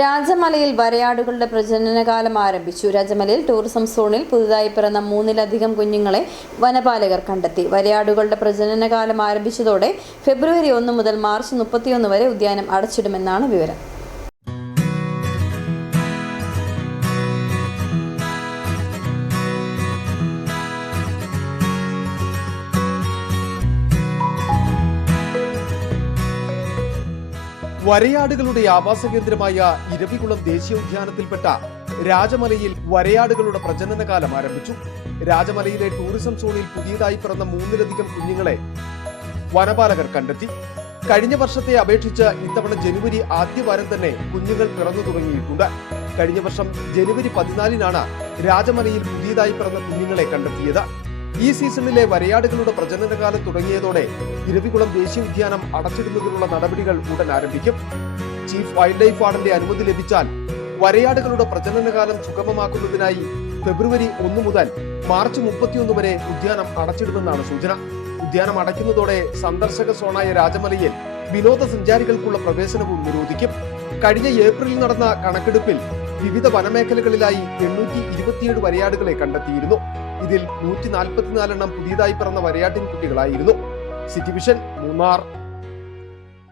രാജമലയിൽ വരയാടുകളുടെ പ്രജനനകാലം ആരംഭിച്ചു. രാജമലയിൽ ടൂറിസം സോണിൽ പുതുതായി പിറന്ന 3-ലധികം കുഞ്ഞുങ്ങളെ വനപാലകർ കണ്ടെത്തി. വരയാടുകളുടെ പ്രജനനകാലം ആരംഭിച്ചതോടെ ഫെബ്രുവരി 1 മുതൽ മാർച്ച് 31 വരെ ഉദ്യാനം അടച്ചിടുമെന്നാണ് വിവരം. വരയാടുകളുടെ ആവാസ കേന്ദ്രമായ ഇരവികുളം ദേശീയോദ്യാനത്തിൽപ്പെട്ട രാജമലയിൽ വരയാടുകളുടെ പ്രജനനകാലം ആരംഭിച്ചു. രാജമലയിലെ ടൂറിസം സോണിൽ പുതിയതായി പിറന്ന 3-ലധികം കുഞ്ഞുങ്ങളെ വനപാലകർ കണ്ടെത്തി. കഴിഞ്ഞ വർഷത്തെ അപേക്ഷിച്ച് ഇത്തവണ ജനുവരി ആദ്യവാരം തന്നെ കുഞ്ഞുങ്ങൾ പിറന്നു തുടങ്ങിയിട്ടുണ്ട്. കഴിഞ്ഞ വർഷം ജനുവരി 14-നാണ് രാജമലയിൽ പുതിയതായി പിറന്ന കുഞ്ഞുങ്ങളെ കണ്ടെത്തിയത്. ഈ സീസണിലെ വരയാടുകളുടെ പ്രജനനകാലം തുടങ്ങിയതോടെ ഇരവികുളം ദേശീയോദ്യാനം അടച്ചിടുന്നതിനുള്ള നടപടികൾ ഉടൻ ആരംഭിക്കും. ചീഫ് വൈൽഡ് ലൈഫ് വാർഡന്റെ അനുമതി ലഭിച്ചാൽ വരയാടുകളുടെ പ്രജനനകാലം സുഗമമാക്കുന്നതിനായി ഫെബ്രുവരി 1 മുതൽ മാർച്ച് 31 വരെ ഉദ്യാനം അടച്ചിടുമെന്നാണ് സൂചന. ഉദ്യാനം അടയ്ക്കുന്നതോടെ സന്ദർശക സോണായ രാജമലയിൽ വിനോദസഞ്ചാരികൾക്കുള്ള പ്രവേശനവും നിരോധിക്കും. കഴിഞ്ഞ ഏപ്രിലിൽ നടന്ന കണക്കെടുപ്പിൽ വിവിധ വനമേഖലകളിലായി 827 വരയാടുകളെ കണ്ടെത്തിയിരുന്നു. ഇതിൽ 144 എണ്ണം പുതിയതായി പിറന്ന വരയാട്ടിൻ കുട്ടികളായിരുന്നു. City vision, Munnar.